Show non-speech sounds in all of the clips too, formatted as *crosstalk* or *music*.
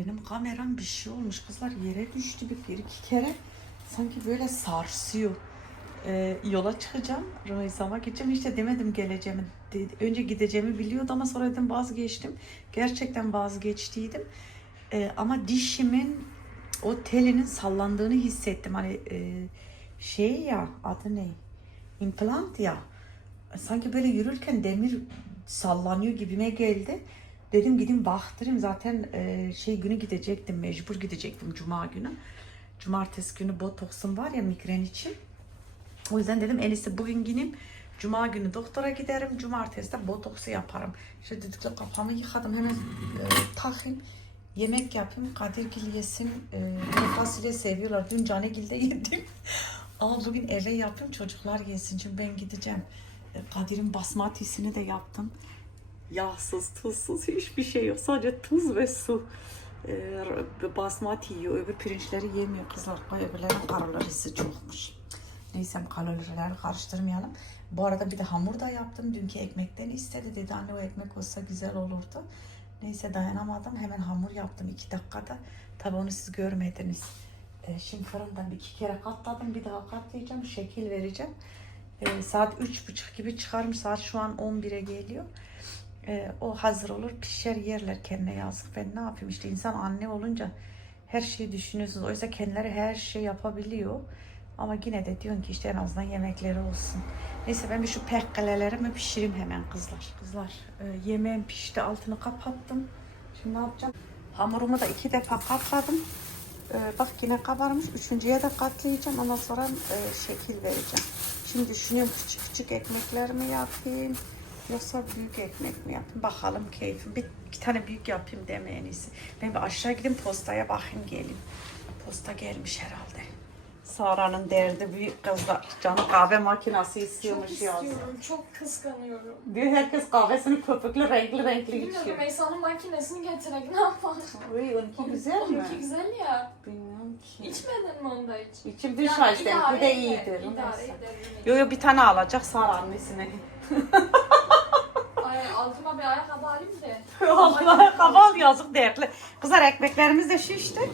Benim kameram bir şey olmuş kızlar yere düştü bir, bir iki kere. Sanki böyle sarsıyor. Ee, yola çıkacağım. Rımaysam'a gideceğim. İşte demedim geleceğimi. Önce gideceğimi biliyordum ama sonra dedim vazgeçtim. Gerçekten vazgeçtiydim. Ee, ama dişimin o telinin sallandığını hissettim. Hani e, şey ya adı ne? İmplant ya. Sanki böyle yürürken demir sallanıyor gibime geldi. Dedim gidin baktırayım zaten e, şey günü gidecektim mecbur gidecektim cuma günü. Cumartesi günü botoksum var ya migren için. O yüzden dedim en iyisi bugün gideyim. Cuma günü doktora giderim. Cumartesi de botoksu yaparım. İşte düdüklü kafamı yıkadım. Hemen e, takayım. Yemek yapayım. Kadirgil yesin. E, fasulye seviyorlar. Dün Canegil'de *laughs* yedim. Ama bugün eve yapayım. Çocuklar yesin. Çünkü ben gideceğim. E, Kadir'in basmatisini de yaptım. Yağsız, tuzsuz hiçbir şey yok. Sadece tuz ve su. E, basmati yiyor. Öbür pirinçleri yemiyor kızlar. Ay öbürlerin kalorisi çokmuş. Neyse kalorileri karıştırmayalım. Bu arada bir de hamur da yaptım. Dünkü ekmekten istedi. Dedi anne o ekmek olsa güzel olurdu. Neyse dayanamadım. Hemen hamur yaptım iki dakikada. Tabi onu siz görmediniz. Ee, şimdi fırından iki kere katladım. Bir daha katlayacağım. Şekil vereceğim. Ee, saat üç buçuk gibi çıkarım. Saat şu an 11'e geliyor. Ee, o hazır olur. Pişer yerler kendine yazık. Ben ne yapayım işte insan anne olunca her şeyi düşünüyorsunuz. Oysa kendileri her şey yapabiliyor. Ama yine de diyorsun ki işte en azından yemekleri olsun. Neyse ben bir şu pekkelerimi pişireyim hemen kızlar. Kızlar e, yemeğim pişti altını kapattım. Şimdi ne yapacağım? Hamurumu da iki defa katladım. E, bak yine kabarmış. Üçüncüye de katlayacağım. Ondan sonra e, şekil vereceğim. Şimdi düşünüyorum küçük küçük ekmekler mi yapayım? Yoksa büyük ekmek mi yapayım? Bakalım keyfim. Bir, iki tane büyük yapayım deme en iyisi. Ben bir aşağı gideyim postaya bakayım geleyim. Posta gelmiş herhalde. Sara'nın derdi büyük kızlar. Canı kahve makinesi Çok istiyormuş yazdı. istiyorum. Çok kıskanıyorum. Diyor herkes kahvesini köpüklü renkli renkli Bilmiyorum içiyor. Meysa'nın makinesini getirek ne yapalım? Uy onunki güzel mi? Onunki güzel ya. Bilmiyorum ki. İçmedin mi onda hiç? İçim bir çay işte. Bu da iyidir. idare eder. Yo yo bir tane alacak Sara annesine. *laughs* Ay altıma bir ayakkabı alayım da. Allah kaval yazık dertli. Kızlar ekmeklerimiz de şişti.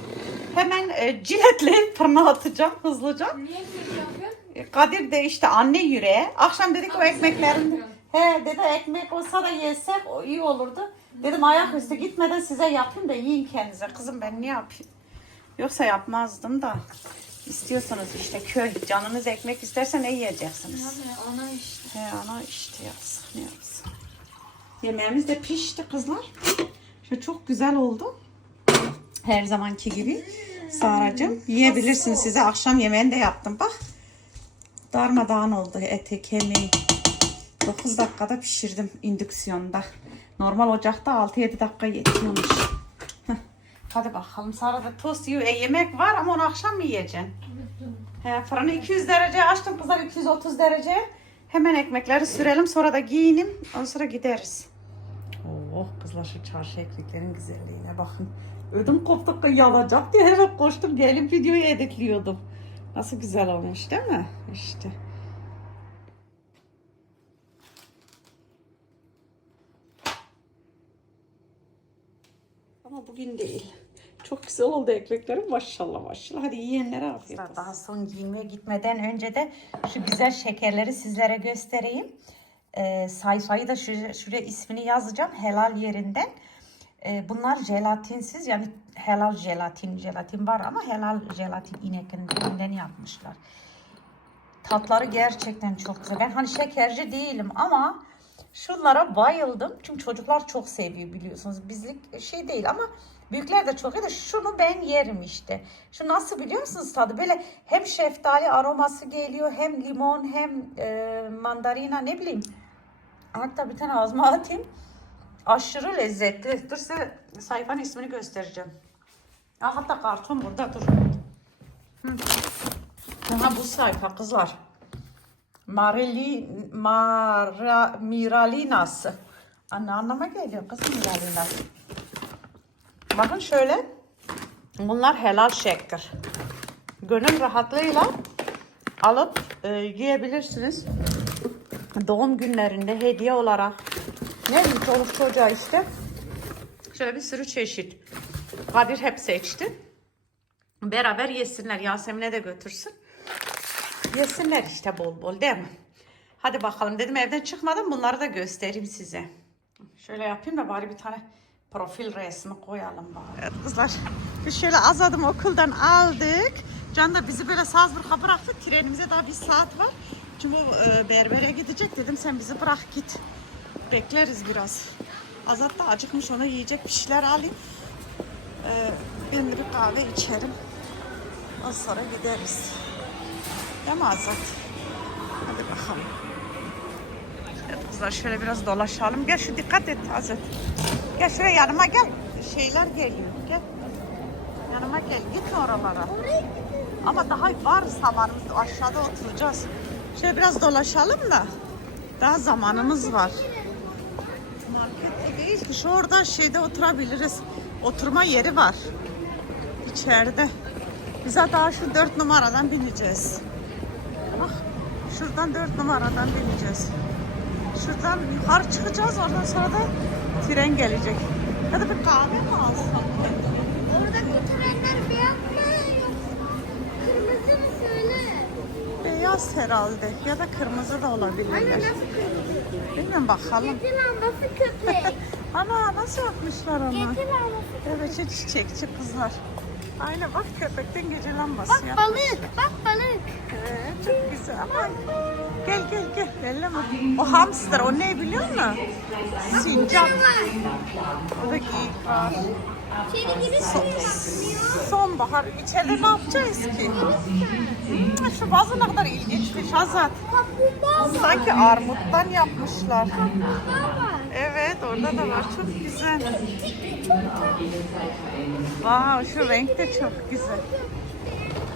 Hemen e, ciletle fırına atacağım hızlıca. Niye yapıyorsun? E, Kadir de işte anne yüreğe. Akşam dedik o Abi, ekmeklerin. sen He dedi ekmek olsa da yesek o iyi olurdu. Dedim ayaküstü gitmeden size yapayım da yiyin kendinize. Kızım ben ne yapayım? Yoksa yapmazdım da. İstiyorsanız işte köy. Canınız ekmek isterse ne yiyeceksiniz? Yani ana işte. He ana işte yazık ne yapsın. Yemeğimiz de pişti kızlar. Şu çok güzel oldu. Her zamanki gibi. Saracığım yiyebilirsiniz. Size akşam yemeğini de yaptım bak. Darmadağın oldu eti, kemiği. 9 dakikada pişirdim indüksiyonda. Normal ocakta 6-7 dakika yetiyormuş. Hadi bakalım. Sara da tost yiyor. E, yemek var ama onu akşam mı yiyeceksin? He, fırını 200 derece açtım kızlar 230 derece. Hemen ekmekleri sürelim sonra da giyinim. Ondan sonra gideriz. Kızlar şu çarşı ekmeklerin güzelliğine bakın. Ödüm koptu ki yanacak diye hemen koştum gelip videoyu editliyordum. Nasıl güzel olmuş değil mi? İşte. Ama bugün değil. Çok güzel oldu ekmeklerim maşallah maşallah. Hadi yiyenlere afiyet olsun. Daha son giyinmeye gitmeden önce de şu güzel şekerleri sizlere göstereyim. Ee, sayfayı da şuraya, şuraya ismini yazacağım helal yerinden. Ee, bunlar jelatinsiz yani helal jelatin jelatin var ama helal jelatin inekinden yapmışlar. Tatları gerçekten çok güzel. Ben hani şekerci değilim ama şunlara bayıldım. Çünkü çocuklar çok seviyor biliyorsunuz. Bizlik şey değil ama büyükler de çok de şunu ben yerim işte. Şu nasıl biliyor musunuz tadı? Böyle hem şeftali aroması geliyor hem limon hem e, mandalina ne bileyim. Hatta bir tane ağzıma atayım. Aşırı lezzetli. Dur size sayfanın ismini göstereceğim. Ya hatta karton burada dur. Aha bu sayfa kızlar. Marili, Mara, Miralinas. Anne anlama geliyor kızım Miralinas. Bakın şöyle. Bunlar helal şeker. Gönül rahatlığıyla alıp e, yiyebilirsiniz. Doğum günlerinde hediye olarak. Ne bileyim çoluk çocuğa işte. Şöyle bir sürü çeşit. Kadir hep seçti. Beraber yesinler. Yasemin'e de götürsün. Yesinler işte bol bol değil mi? Hadi bakalım dedim evden çıkmadan bunları da göstereyim size. Şöyle yapayım da bari bir tane profil resmi koyalım bari. Evet kızlar biz şöyle az adım okuldan aldık. Can da bizi böyle Salzburg'a bıraktı. Trenimize daha bir saat var. Çünkü o e, berbere gidecek dedim sen bizi bırak git. Bekleriz biraz. Azat da acıkmış ona yiyecek bir şeyler alayım. Ee, ben de bir kahve içerim. Az sonra gideriz. Değil mi Azat? Hadi bakalım. Evet kızlar şöyle biraz dolaşalım. Gel şu dikkat et Azat. Gel şuraya yanıma gel. Şeyler geliyor. Gel. Yanıma gel. Gitme oralara. Ama daha var zamanımız. Aşağıda oturacağız. Şöyle biraz dolaşalım da. Daha zamanımız var. Markette değil ki. Şu orada şeyde oturabiliriz. Oturma yeri var. İçeride. Bize daha şu dört numaradan bineceğiz. Bak şuradan dört numaradan bineceğiz. Şuradan yukarı çıkacağız. Oradan sonra da tren gelecek. Ya da bir kahve mi alsam? Oradaki trenler beyaz mı yoksa kırmızı mı söyle. Beyaz herhalde. Ya da kırmızı da Anne olabilirler. nasıl kırmızı? Bilmiyorum bakalım. Getir lambası köpek. *laughs* Ana nasıl yapmışlar onu? Getir lambası. Evet şu çiçekçi kızlar. Aynen bak köpekten gece lambası Bak yap. balık, bak balık. Evet, çok güzel ama gel gel gel elleme. O hamster o ne biliyor musun? Sincap. O da geyik var. İçeri girip Sonbahar içeride ne yapacağız ki? Hmm, Şu bazı ne kadar ilginçmiş Azat. Kaplumbağa var. Sanki armuttan yapmışlar. Evet orada da var çok güzel. Wow şu renk de çok güzel.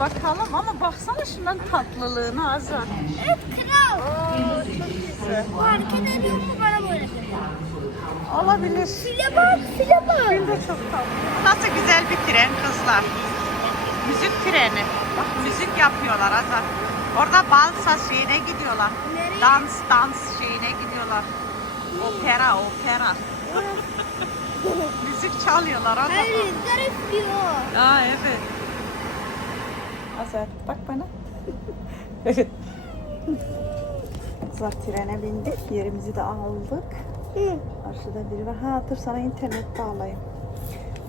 Bakalım ama baksana şundan tatlılığına Azat. Evet kral. Aa, çok güzel. Bu hareket ediyor mu bana böyle? Olabilir. File bak, file bak. Film de çok tatlı. Nasıl güzel bir tren kızlar. Müzik treni. Bak müzik yapıyorlar Azat. Orada balsa şeyine gidiyorlar. Nereye? Dans dans şeyine gidiyorlar. Opera opera. *laughs* müzik çalıyorlar Azat. Hayır, rüzgar esiyor. Aa evet. Azat bak bana. *laughs* evet. Kızlar trene bindik. Yerimizi de aldık. Hı. Karşıda biri var. Ha dur sana internet bağlayayım.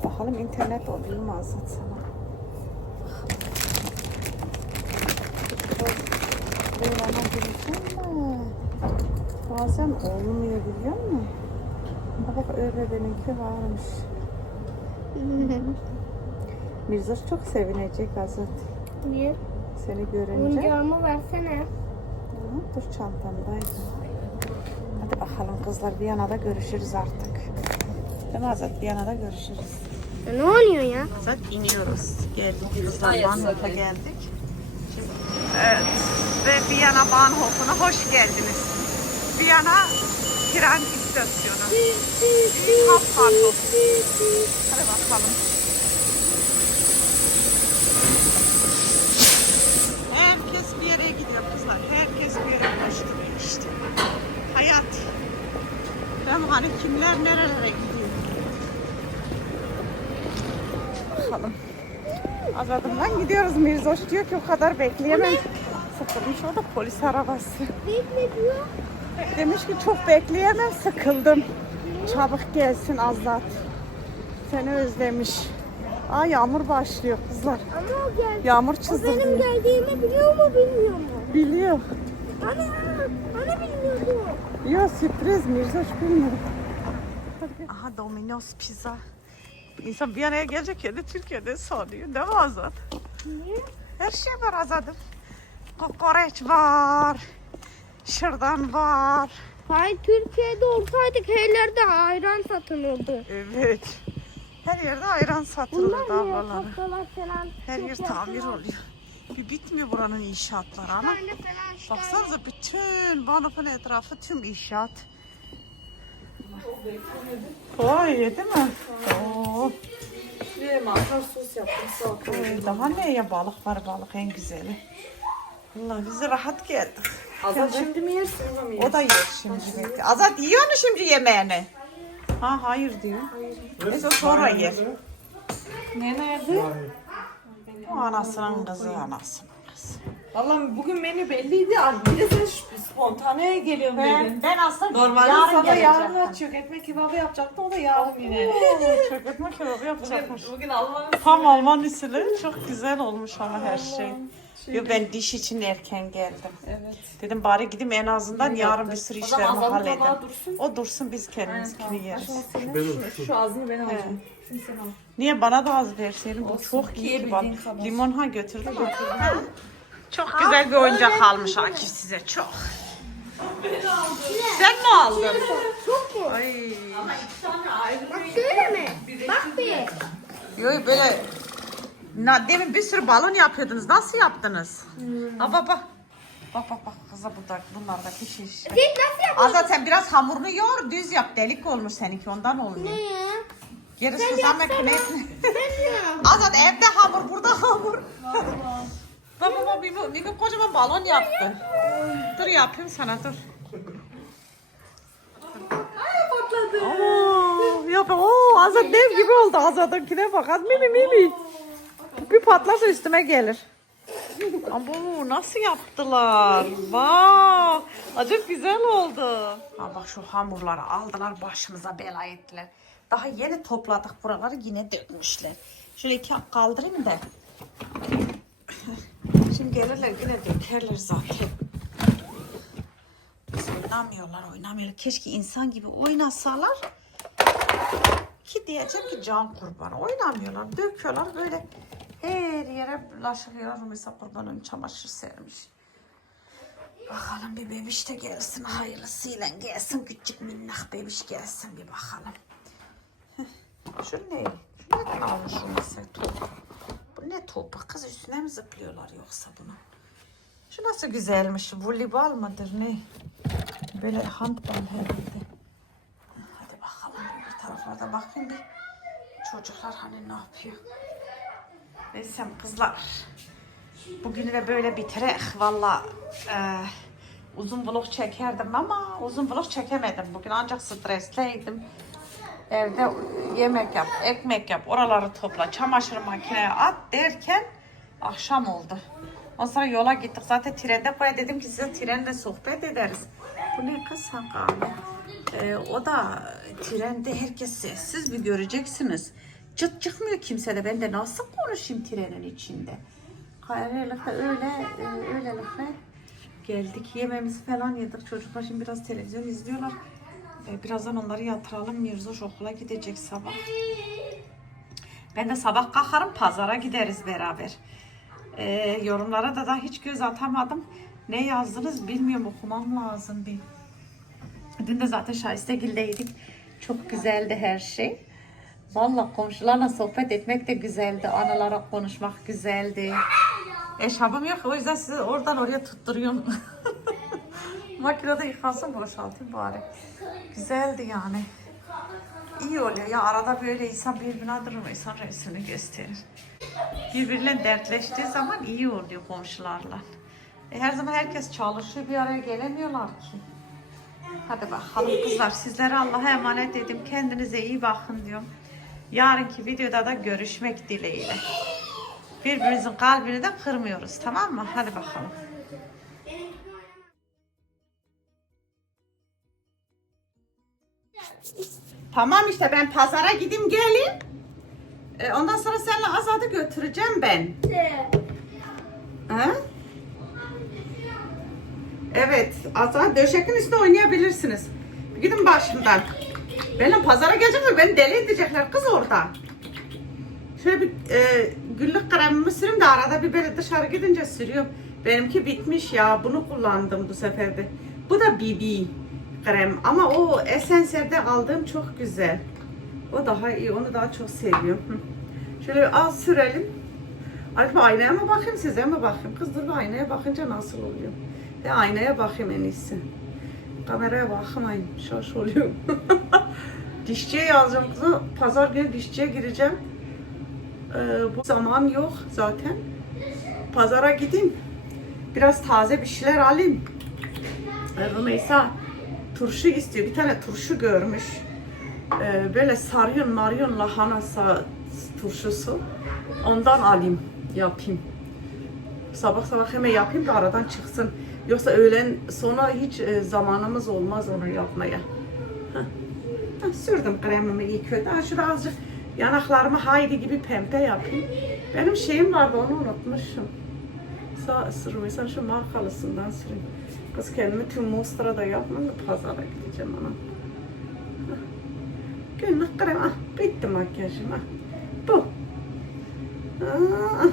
Bakalım internet oluyor mu Azat Böyle gireceğim mi? Bazen olmuyor biliyor musun? Bak öyle benimki varmış. *laughs* Mirzoş çok sevinecek Azat. Niye? Seni görünce. Oyuncağımı versene. Hı, Dur çantamdaydı. Hadi bakalım kızlar Viyana'da görüşürüz artık. Değil mi Azat? Viyana'da görüşürüz. Ne oluyor ya? Azat iniyoruz. Geldik kızlar Bahnhof'a geldik. Evet. Viyana Bahnhof'una hoş geldiniz. Viyana tren istasyonu. Hauptbahnhof. Hadi bakalım. Herkes bir yere gidiyor kızlar. Herkes bir yere koşturuyor işte. Hayat. Ben hani kimler nerelere gidiyor. Bakalım. Azadımdan gidiyoruz. Mirzoş diyor ki o kadar bekleyemem. Sıkılmış o da polis arabası. Ne diyor? Demiş ki çok bekleyemem sıkıldım. Çabuk gelsin Azat. Seni özlemiş. Aa yağmur başlıyor kızlar. Ama o geldi. Yağmur O benim geldiğimi biliyor mu bilmiyor mu? Biliyor. Ana, ana bilmiyordu. Yok sürpriz Mirzoş bilmiyor. Aha Domino's pizza. İnsan bir araya gelecek ya da Türkiye'de sanıyor. Değil mi Azat? Niye? Her şey var Azat'ım. Kokoreç var. Şırdan var. Hayır Türkiye'de olsaydık her yerde ayran satılırdı. Evet. Her yerde ayran satılır Bunlar niye ablalar. kafalar falan? Her yer tamir oluyor. Bir bitmiyor buranın inşaatları ama. Baksanıza bütün Banof'un etrafı tüm inşaat. Kolay yedi mi? Oo. Şuraya mantar sos yaptım. Ee, Daha ne ya balık var balık en güzeli. Allah bize rahat geldik. Azat şimdi mi yersin o mı O da yer şimdi bekle. Azat yiyor mu şimdi yemeğini? Ha hayır diyor. Neyse o sonra yer. Ne nerede? Bu anasının kızı anasının kızı. Vallahi bugün menü belliydi. Bir de sen şu- spontane geliyorum dedin. ben aslında Normalde yarın sabah yarın gelecektim. açıyor. Ekmek kebabı yapacaktım. O da yarın yine. *laughs* Çok ekmek kebabı yapacakmış. Bugün, bugün Alman Tam Alman usulü çok güzel olmuş ama her şey. Yo, ben diş için erken geldim. Evet. Dedim bari gideyim en azından yarın bir sürü O zaman işlerimi halledeyim. tabağı dursun. O dursun biz kendimizinkini yeriz. Şu, şu ağzını ben alacağım. Şimdi sen al. Niye bana da az verseydin? Bu çok iyi ki bak. yiyebildiğin kadar. Limon ha götürdü mü? Çok güzel bir oyuncak almış Akif size çok. Sen mi aldın? Çok mu? Ay. Bak şöyle mi? Bak bir. Yo böyle Na, demin bir sürü balon yapıyordunuz. Nasıl yaptınız? Aa, bak bak. Bak bak bak kıza burada bunlardaki şiş. Sen nasıl yapıyorsun? Azat sen biraz hamurunu yoğur düz yap. Delik olmuş seninki ondan olmuyor. Ne ya? Geri Sen yapsana. Azat *laughs* evde hamur burada hamur. Bak bak bak Mimi, Mimi kocaman balon yaptı. Dur yapayım sana dur. Patladı. Oo, yap. Oo, Azat dev gibi oldu Azat'ınkine bak. Az Mimi Mimi. Bir patlarsa üstüme gelir. Abo nasıl yaptılar? Vay! Acayip güzel oldu. Ha bak şu hamurları aldılar başımıza bela ettiler. Daha yeni topladık buraları yine dökmüşler. Şöyle kaldırayım da. Şimdi gelirler yine dökerler zaten. Biz oynamıyorlar oynamıyorlar. Keşke insan gibi oynasalar. Ki diyeceğim ki can kurban. Oynamıyorlar. Döküyorlar böyle her yere bulaşıyorlar. Rumeysa kurbanın çamaşır sermiş. Bakalım bir bebiş de gelsin. Hayırlısıyla gelsin. Küçük minnak bebiş gelsin bir bakalım. Şu ne? Şu neden almış Rumeysa topu? Ne topu? Kız üstüne mi zıplıyorlar yoksa bunu? Şu nasıl güzelmiş. Voleybol mıdır ne? Böyle handball herhalde. Hadi bakalım bir taraflarda bakayım bir. Çocuklar hani ne yapıyor? Neyse kızlar. Bugünü de böyle bitirek. Valla e, uzun vlog çekerdim ama uzun vlog çekemedim. Bugün ancak stresliydim. Evde yemek yap, ekmek yap, oraları topla, çamaşır makineye at derken akşam oldu. Ondan sonra yola gittik. Zaten trende koya dedim ki size trende sohbet ederiz. Bu ne kız kahve? Ee, o da trende herkes sessiz bir göreceksiniz. Çıt çıkmıyor kimse de. Ben de nasıl konuşayım trenin içinde? Öylelikle öyle, e, öylelikle geldik. Yemeğimizi falan yedik. Çocuklar şimdi biraz televizyon izliyorlar. Ee, birazdan onları yatıralım. Mirzoş okula gidecek sabah. Ben de sabah kalkarım pazara gideriz beraber. Ee, yorumlara da, da hiç göz atamadım. Ne yazdınız bilmiyorum okumam lazım bir. Dün de zaten Şahistegil'deydik. Çok güzeldi her şey. Vallahi komşularla sohbet etmek de güzeldi. Analara konuşmak güzeldi. Eşabım yok o yüzden sizi oradan oraya tutturuyorum. *laughs* Makinede yıkansın boşaltayım bari. Güzeldi yani. İyi oluyor ya arada böyle insan birbirine durur insan resmini gösterir. Birbirine dertleştiği zaman iyi oluyor komşularla. E, her zaman herkes çalışıyor bir araya gelemiyorlar ki. Hadi bakalım kızlar sizlere Allah'a emanet edin. Kendinize iyi bakın diyorum. Yarınki videoda da görüşmek dileğiyle. Birbirimizin kalbini de kırmıyoruz tamam mı? Hadi bakalım. Tamam işte ben pazara gideyim geleyim. E, ondan sonra seninle Azad'ı götüreceğim ben. Ha? Evet, Azad döşekin üstüne oynayabilirsiniz. Gidin başımdan. Benim pazara gelecekler, beni deli edecekler kız orada. Şöyle bir e, güllük kremimi süreyim de arada bir böyle dışarı gidince sürüyorum. Benimki bitmiş ya, bunu kullandım bu sefer de. Bu da BB krem ama o Essence'de aldığım çok güzel. O daha iyi, onu daha çok seviyorum. Şöyle az sürelim. Acaba aynaya mı bakayım size mi bakayım? Kız dur aynaya bakınca nasıl oluyor? De aynaya bakayım en iyisi. Kameraya bakmayın. Şaş oluyorum. *laughs* dişçiye yazacağım kızı. Pazar günü dişçiye gireceğim. Ee, bu zaman yok zaten. Pazara gideyim. Biraz taze bir şeyler alayım. Ee, Rümeysa turşu istiyor. Bir tane turşu görmüş. Ee, böyle saryon maryon lahana sa- turşusu. Ondan alayım, yapayım. Sabah sabah hemen yapayım da aradan çıksın. Yoksa öğlen sonra hiç e, zamanımız olmaz onu yapmaya. Heh. Heh, sürdüm kremimi kötü. Ha, şurada azıcık yanaklarımı haydi gibi pembe yapayım. Benim şeyim vardı onu unutmuşum. Sağ sürüm. Mesela şu markalısından süreyim. Kız kendimi tüm Mostra'da yapmam da pazara gideceğim ona. Heh. Günlük krem. Ah, bitti makyajım. Ah. Bu. Ah.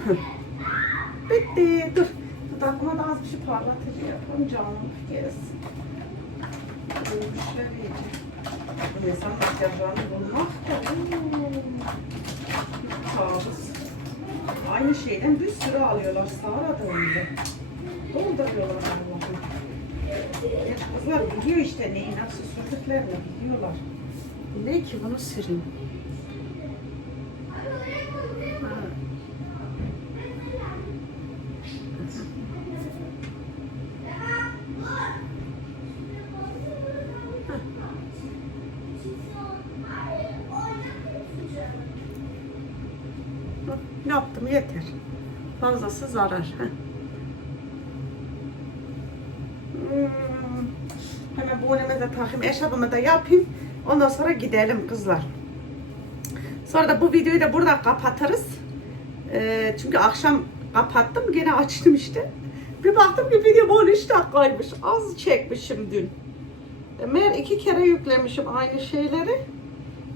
Bitti. Dur. Dudakıma da az bir şey parlatıcı yapalım. Canım gelsin. Görmüşler iyice. Bu insan makyajlarını bulmak da. uuu, Kabus. Aynı şeyden bir sürü alıyorlar. Sağra da öyle. Dolduruyorlar Kızlar biliyor işte neyi nasıl sürdüklerini biliyorlar. Ne ki bunu süreyim. Yaptım yeter. Fazlası zarar. Heh. Hmm. Hemen bu önüme de takayım. Eşabımı da yapayım. Ondan sonra gidelim kızlar. Sonra da bu videoyu da burada kapatırız. Ee, çünkü akşam kapattım. Gene açtım işte. Bir baktım ki video 13 dakikaymış. Az çekmişim dün. Meğer iki kere yüklemişim aynı şeyleri.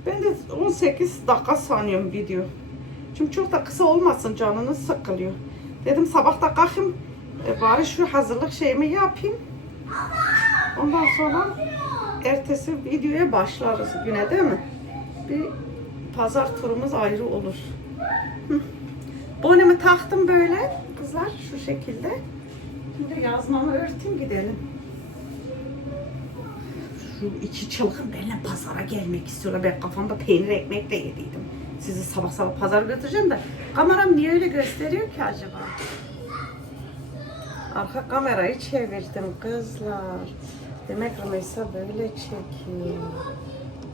Ben de 18 dakika sanıyorum video. Çünkü çok da kısa olmasın canınız sıkılıyor. Dedim sabah da kalkayım e, bari şu hazırlık şeyimi yapayım. Ondan sonra ertesi videoya başlarız güne değil mi? Bir pazar turumuz ayrı olur. Bonemi taktım böyle kızlar şu şekilde. Şimdi yazmamı örteyim gidelim. Şu iki çılgın benimle pazara gelmek istiyorlar. Ben kafamda peynir ekmekle yediydim. Sizi sabah sabah pazara götüreceğim de kameram niye öyle gösteriyor ki acaba? Arka kamerayı çevirdim kızlar. Demek Rümeysa böyle çekiyor.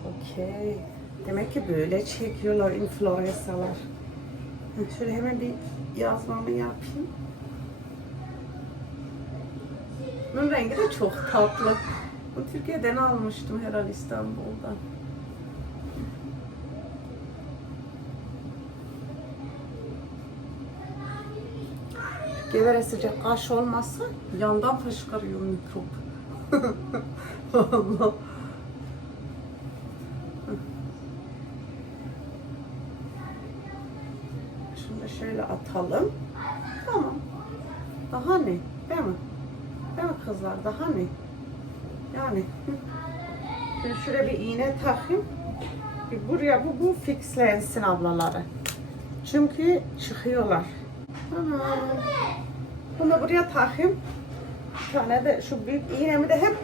Okey. Demek ki böyle çekiyorlar influencerlar. Şöyle hemen bir yazmamı yapayım. Bunun rengi de çok tatlı. Bu Türkiye'den almıştım herhalde İstanbul'dan. Gevere sıcak kaş olmasa yandan fışkırıyor mikrop. *laughs* Allah. Şunu da şöyle atalım. Tamam. Daha ne? Değil mi? Değil mi kızlar? Daha ne? Yani. *laughs* Şimdi şuraya bir iğne takayım. Bir buraya bu, bu fixlensin ablaları. Çünkü çıkıyorlar. Tamam. Bunu buraya takayım. Tane de şu büyük iğnemi de hep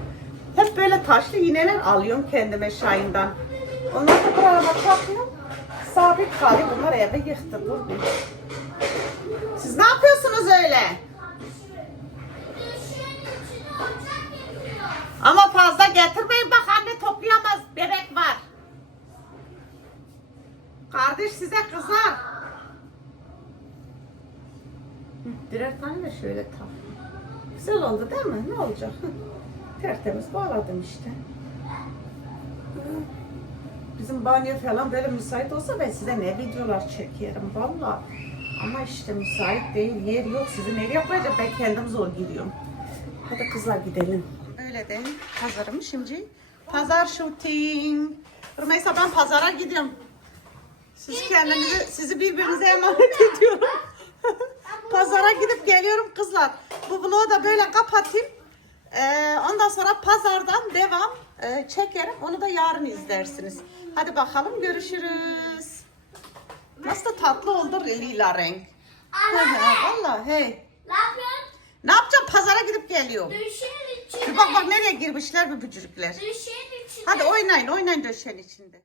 hep böyle taşlı iğneler alıyorum kendime Şahin'den. Ondan da buraya takıyorum. Sabit kalıyor. Bunlar eve yıktı. Dur. Siz ne yapıyorsunuz öyle? Ama fazla getirmeyin bak anne toplayamaz. Bebek var. Kardeş size kızar. Birer tane de şöyle tak. Güzel oldu değil mi? Ne olacak? *laughs* Tertemiz bağladım işte. Bizim banyo falan böyle müsait olsa ben size ne videolar çekerim valla. Ama işte müsait değil, yer yok. Sizi nereye koyacağım? Ben kendim zor gidiyorum. Hadi kızlar gidelim. Öyle de pazarım şimdi. Pazar shooting. Rümeysa ben pazara gidiyorum. Siz kendinizi, sizi birbirinize emanet *laughs* ediyorum. Pazara gidip geliyorum kızlar. Bu vlogu da böyle kapatayım. Ee, ondan sonra pazardan devam e, çekerim. Onu da yarın izlersiniz. Hadi bakalım görüşürüz. Nasıl da tatlı oldu lila renk. Valla hey. Ne yapıyorsun? Ne yapacağım? Pazara gidip geliyorum. Döşeğin içinde. Bir bak bak nereye girmişler bu bücürükler. Döşeğin içinde. Hadi oynayın oynayın döşeğin içinde.